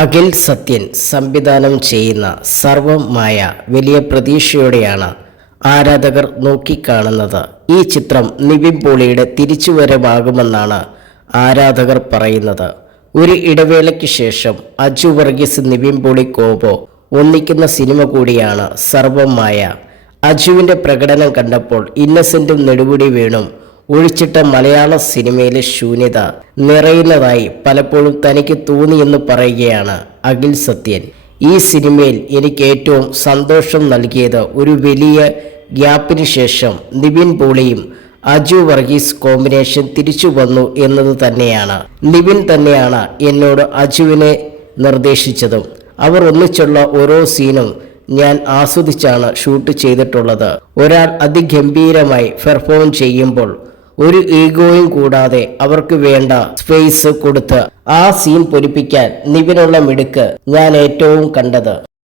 അഖിൽ സത്യൻ സംവിധാനം ചെയ്യുന്ന സർവമായ വലിയ പ്രതീക്ഷയോടെയാണ് ആരാധകർ നോക്കിക്കാണുന്നത്. ഈ ചിത്രം നിവിൻ പോളിയുടെ തിരിച്ചുവരവാകുമെന്നാണ് ആരാധകർ പറയുന്നത്. ഒരു ഇടവേളയ്ക്ക് ശേഷം അജു വർഗീസ് നിവിൻ പോളി കോംബോ ഒന്നിക്കുന്ന സിനിമ കൂടിയാണ് സർവമായ. അജുവിൻ്റെ പ്രകടനം കണ്ടപ്പോൾ ഇന്നസെന്റും നെടുമുടി വേണും ഒഴിച്ചിട്ട മലയാള സിനിമയിലെ ശൂന്യത നിറയുന്നതായി പലപ്പോഴും തനിക്ക് തോന്നിയെന്ന് പറയുകയാണ് അഖിൽ സത്യൻ. ഈ സിനിമയിൽ എനിക്ക് ഏറ്റവും സന്തോഷം നൽകിയത് ഒരു വലിയ ഗ്യാപ്പിന് ശേഷം നിവിൻ പോളിയും അജു വർഗീസ് കോമ്പിനേഷൻ തിരിച്ചു വന്നു എന്നത് തന്നെയാണ്. നിവിൻ തന്നെയാണ് എന്നോട് അജുവിനെ നിർദ്ദേശിച്ചതും. അവർ ഒന്നിച്ചുള്ള ഓരോ സീനും ഞാൻ ആസ്വദിച്ചാണ് ഷൂട്ട് ചെയ്തിട്ടുള്ളത്. ഒരാൾ അതിഗംഭീരമായി പെർഫോം ചെയ്യുമ്പോൾ ഒരു ഈഗോയും കൂടാതെ അവർക്ക് വേണ്ട സ്പേസ് കൊടുത്ത് ആ സീൻ പൊലിപ്പിക്കാൻ നിവിനുള്ള മിടുക്ക് ഞാൻ ഏറ്റവും കണ്ടത്.